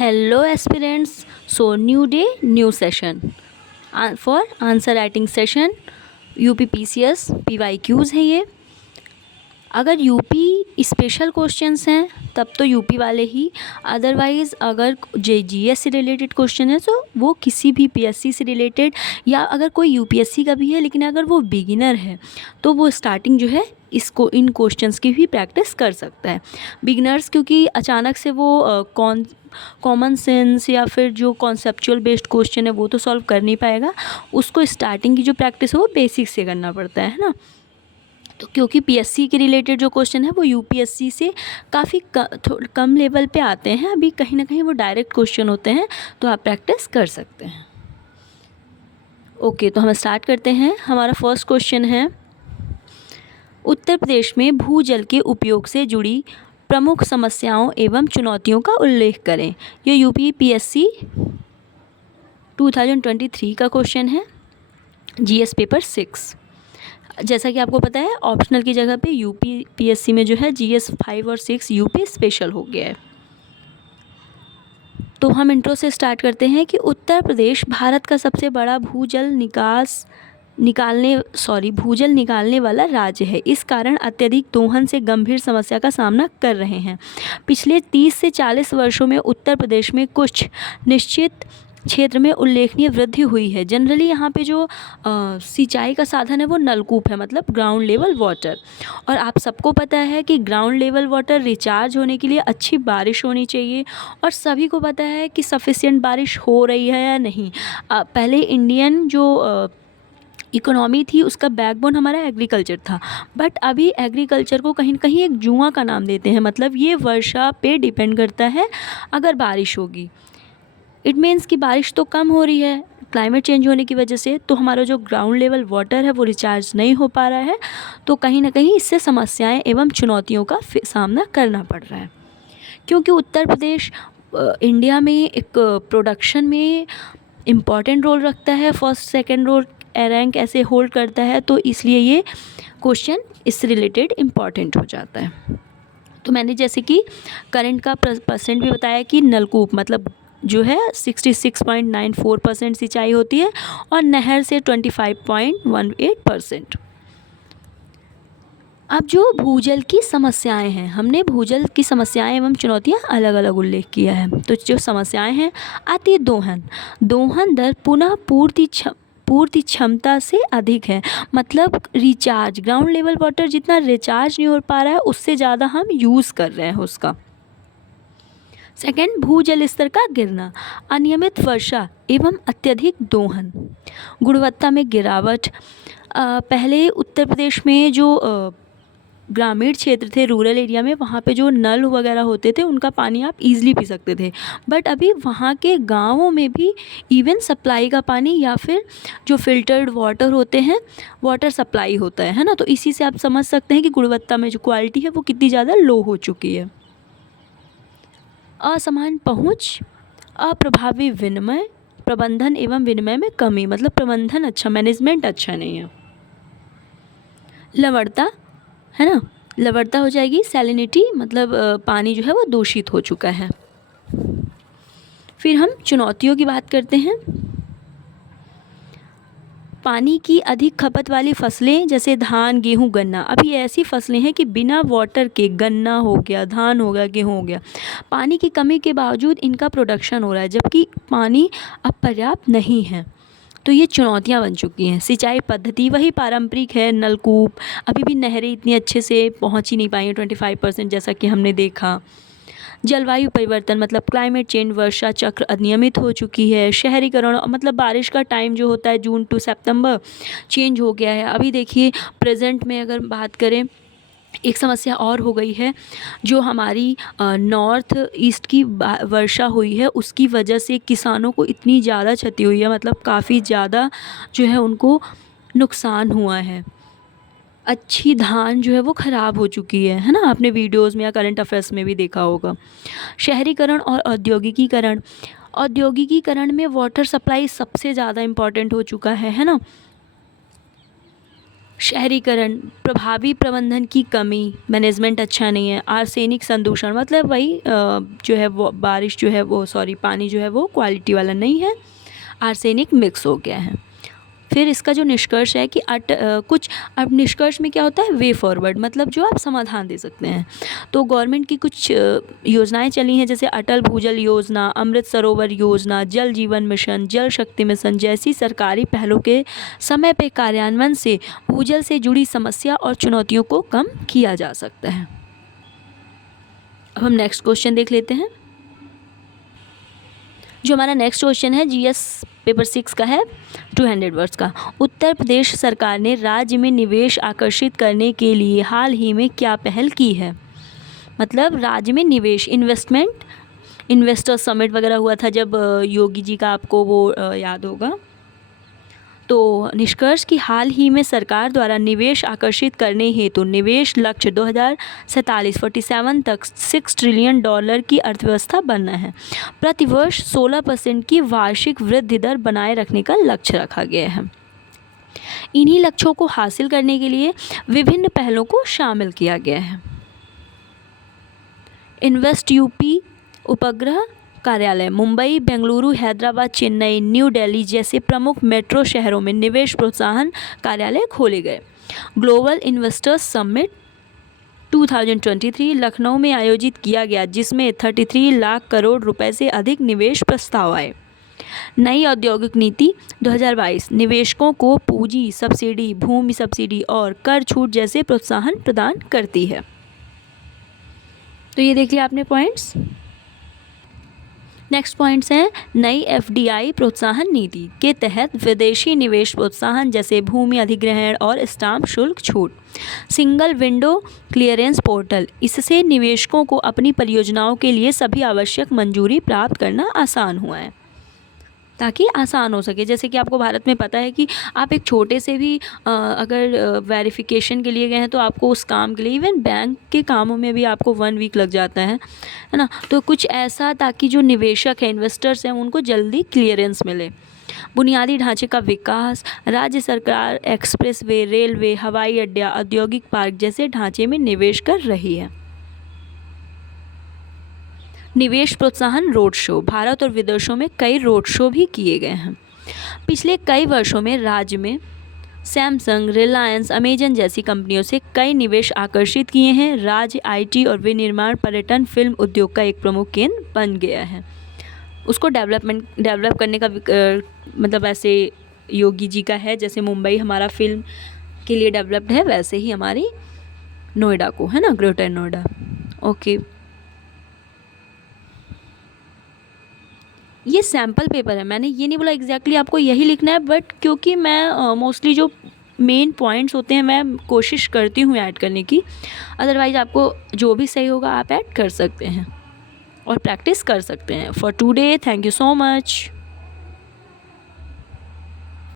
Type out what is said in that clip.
Hello aspirants, so new day, new session. For answer writing session UPPCS PYQs है ये। अगर UP special questions हैं तब तो यूपी वाले ही, अदरवाइज़ अगर जीएस से रिलेटेड क्वेश्चन है तो वो किसी भी पीएससी से रिलेटेड, या अगर कोई यूपीएससी का भी है लेकिन अगर वो बिगिनर है तो वो स्टार्टिंग जो है इसको इन क्वेश्चंस की भी प्रैक्टिस कर सकता है। बिगिनर्स क्योंकि अचानक से वो कॉमन सेंस या फिर जो कॉन्सेप्चुअल बेस्ड क्वेश्चन है वो तो सॉल्व कर नहीं पाएगा, उसको स्टार्टिंग की जो प्रैक्टिस है वो बेसिक से करना पड़ता है ना। तो क्योंकि पीएससी के रिलेटेड जो क्वेश्चन है वो यूपीएससी से काफ़ी कम लेवल पे आते हैं, अभी कहीं ना कहीं वो डायरेक्ट क्वेश्चन होते हैं, तो आप प्रैक्टिस कर सकते हैं। ओके, तो हम स्टार्ट करते हैं। हमारा फर्स्ट क्वेश्चन है, उत्तर प्रदेश में भूजल के उपयोग से जुड़ी प्रमुख समस्याओं एवं चुनौतियों का उल्लेख करें। ये यूपी पीएससी 2023 का क्वेश्चन है, जीएस पेपर 6। जैसा कि आपको पता है ऑप्शनल की जगह पे यूपी पीएससी में जो है जीएस 5 और 6 यूपी स्पेशल हो गया है। तो हम इंट्रो से स्टार्ट करते हैं कि उत्तर प्रदेश भारत का सबसे बड़ा भूजल निकालने वाला राज्य है। इस कारण अत्यधिक दोहन से गंभीर समस्या का सामना कर रहे हैं। पिछले 30 से 40 वर्षों में उत्तर प्रदेश में कुछ निश्चित क्षेत्र में उल्लेखनीय वृद्धि हुई है। जनरली यहाँ पे जो सिंचाई का साधन है वो नलकूप है, मतलब ग्राउंड लेवल वाटर। और आप सबको पता है कि ग्राउंड लेवल वाटर रिचार्ज होने के लिए अच्छी बारिश होनी चाहिए, और सभी को पता है कि सफिशिएंट बारिश हो रही है या नहीं। पहले इंडियन जो इकोनॉमी थी उसका बैकबोन हमारा एग्रीकल्चर था, बट अभी एग्रीकल्चर को कहीं ना कहीं एक जुआ का नाम देते हैं, मतलब ये वर्षा पे डिपेंड करता है। अगर बारिश होगी इट मीन्स कि बारिश तो कम हो रही है क्लाइमेट चेंज होने की वजह से, तो हमारा जो ग्राउंड लेवल वाटर है वो रिचार्ज नहीं हो पा रहा है, तो कहीं ना कहीं इससे समस्याएं एवं चुनौतियों का सामना करना पड़ रहा है। क्योंकि उत्तर प्रदेश इंडिया में एक प्रोडक्शन में इम्पॉर्टेंट रोल रखता है, फर्स्ट सेकंड रोल रैंक ऐसे होल्ड करता है, तो इसलिए ये क्वेश्चन इससे रिलेटेड इम्पॉर्टेंट हो जाता है। तो मैंने जैसे कि करंट का परसेंट भी बताया कि नलकूप मतलब जो है 66.94% सिंचाई होती है, और नहर से 25.18%। अब जो भूजल की समस्याएं हैं, हमने भूजल की समस्याएं एवं चुनौतियां अलग अलग उल्लेख किया है। तो जो समस्याएं हैं, आती दोहन दर पुनः पूर्ति क्षमता से अधिक है, मतलब रिचार्ज ग्राउंड लेवल वाटर जितना रिचार्ज नहीं हो पा रहा है उससे ज़्यादा हम यूज़ कर रहे हैं उसका। सेकेंड, भूजल स्तर का गिरना, अनियमित वर्षा एवं अत्यधिक दोहन, गुणवत्ता में गिरावट। पहले उत्तर प्रदेश में जो ग्रामीण क्षेत्र थे, रूरल एरिया में, वहाँ पे जो नल वगैरह होते थे उनका पानी आप इजीली पी सकते थे, बट अभी वहाँ के गाँवों में भी इवन सप्लाई का पानी या फिर जो फिल्टर्ड वाटर होते हैं वाटर सप्लाई होता है ना। तो इसी से आप समझ सकते हैं कि गुणवत्ता में जो क्वालिटी है वो कितनी ज़्यादा लो हो चुकी है। असमान पहुँच, अप्रभावी विनिमय, प्रबंधन एवं विनिमय में कमी, मतलब प्रबंधन अच्छा, मैनेजमेंट अच्छा नहीं है। लवणता है ना, लवणता हो जाएगी, सैलिनिटी मतलब पानी जो है वो दूषित हो चुका है। फिर हम चुनौतियों की बात करते हैं। पानी की अधिक खपत वाली फसलें जैसे धान, गेहूं, गन्ना, अभी ऐसी फसलें हैं कि बिना वाटर के, गन्ना हो गया, धान हो गया, गेहूं हो गया, पानी की कमी के बावजूद इनका प्रोडक्शन हो रहा है, जबकि पानी अब पर्याप्त नहीं है। तो ये चुनौतियाँ बन चुकी हैं। सिंचाई पद्धति वही पारंपरिक है, नलकूप, अभी भी नहरें इतनी अच्छे से पहुंच ही नहीं पाई हैं 25% जैसा कि हमने देखा। जलवायु परिवर्तन मतलब क्लाइमेट चेंज, वर्षा चक्र अनियमित हो चुकी है। शहरीकरण मतलब बारिश का टाइम जो होता है जून टू सितंबर चेंज हो गया है। अभी देखिए प्रेजेंट में अगर बात करें, एक समस्या और हो गई है, जो हमारी नॉर्थ ईस्ट की वर्षा हुई है उसकी वजह से किसानों को इतनी ज़्यादा क्षति हुई है, मतलब काफ़ी ज़्यादा जो है उनको नुकसान हुआ है। अच्छी धान जो है वो ख़राब हो चुकी है ना, आपने वीडियोस में या करंट अफेयर्स में भी देखा होगा। शहरीकरण और औद्योगिकीकरण में वाटर सप्लाई सबसे ज़्यादा इम्पॉर्टेंट हो चुका है ना। शहरीकरण, प्रभावी प्रबंधन की कमी, मैनेजमेंट अच्छा नहीं है। आर्सेनिक संदूषण, मतलब वही जो है वो बारिश जो है वो पानी जो है वो क्वालिटी वाला नहीं है, आर्सेनिक मिक्स हो गया है। फिर इसका जो निष्कर्ष है कि कुछ अब निष्कर्ष में क्या होता है, वे फॉरवर्ड, मतलब जो आप समाधान दे सकते हैं। तो गवर्नमेंट की कुछ योजनाएं चली हैं, जैसे अटल भूजल योजना, अमृत सरोवर योजना, जल जीवन मिशन, जल शक्ति मिशन जैसी सरकारी पहलों के समय पे कार्यान्वयन से भूजल से जुड़ी समस्या और चुनौतियों को कम किया जा सकता है। अब हम नेक्स्ट क्वेश्चन देख लेते हैं। जो हमारा नेक्स्ट क्वेश्चन है जीएस पेपर 6 का है, 200 वर्ड्स का। उत्तर प्रदेश सरकार ने राज्य में निवेश आकर्षित करने के लिए हाल ही में क्या पहल की है। मतलब राज्य में निवेश, इन्वेस्टर समिट वगैरह हुआ था जब योगी जी का, आपको वो याद होगा। तो निष्कर्ष कि हाल ही में सरकार द्वारा निवेश आकर्षित करने हेतु निवेश लक्ष्य 2047 तक $6 ट्रिलियन की अर्थव्यवस्था बनना है। प्रतिवर्ष 16% की वार्षिक वृद्धि दर बनाए रखने का लक्ष्य रखा गया है। इन्हीं लक्ष्यों को हासिल करने के लिए विभिन्न पहलों को शामिल किया गया है। इन्वेस्ट यूपी उपग्रह कार्यालय मुंबई, बेंगलुरु, हैदराबाद, चेन्नई, न्यू दिल्ली जैसे प्रमुख मेट्रो शहरों में निवेश प्रोत्साहन कार्यालय खोले गए। ग्लोबल इन्वेस्टर्स समिट 2023 लखनऊ में आयोजित किया गया, जिसमें 33 लाख करोड़ रुपए से अधिक निवेश प्रस्ताव आए। नई औद्योगिक नीति 2022 निवेशकों को पूंजी सब्सिडी, भूमि सब्सिडी और कर छूट जैसे प्रोत्साहन प्रदान करती है। तो ये देख लिया आपने पॉइंट्स। नेक्स्ट पॉइंट्स हैं, नई एफडीआई प्रोत्साहन नीति के तहत विदेशी निवेश प्रोत्साहन जैसे भूमि अधिग्रहण और स्टाम्प शुल्क छूट। सिंगल विंडो क्लियरेंस पोर्टल, इससे निवेशकों को अपनी परियोजनाओं के लिए सभी आवश्यक मंजूरी प्राप्त करना आसान हुआ है, ताकि आसान हो सके। जैसे कि आपको भारत में पता है कि आप एक छोटे से भी अगर वेरिफिकेशन के लिए गए हैं तो आपको उस काम के लिए, इवन बैंक के कामों में भी आपको 1 वीक लग जाता है ना। तो कुछ ऐसा ताकि जो निवेशक हैं, इन्वेस्टर्स हैं, उनको जल्दी क्लियरेंस मिले। बुनियादी ढांचे का विकास, राज्य सरकार एक्सप्रेसवे, रेलवे, हवाई अड्डा, औद्योगिक पार्क जैसे ढांचे में निवेश कर रही है। निवेश प्रोत्साहन रोड शो, भारत और विदेशों में कई रोड शो भी किए गए हैं। पिछले कई वर्षों में राज्य में सैमसंग, रिलायंस, अमेजन जैसी कंपनियों से कई निवेश आकर्षित किए हैं। राज्य आईटी और विनिर्माण, पर्यटन, फिल्म उद्योग का एक प्रमुख केंद्र बन गया है। उसको डेवलप करने का मतलब ऐसे योगी जी का है, जैसे मुंबई हमारा फिल्म के लिए डेवलप्ड है, वैसे ही हमारी नोएडा को है ना, ग्रेटर नोएडा। ओके, ये सैम्पल पेपर है, मैंने ये नहीं बोला एग्जैक्टली आपको यही लिखना है, बट क्योंकि मैं मोस्टली जो मेन पॉइंट्स होते हैं मैं कोशिश करती हूँ ऐड करने की। अदरवाइज़ आपको जो भी सही होगा आप ऐड कर सकते हैं और प्रैक्टिस कर सकते हैं। For today, thank you so much.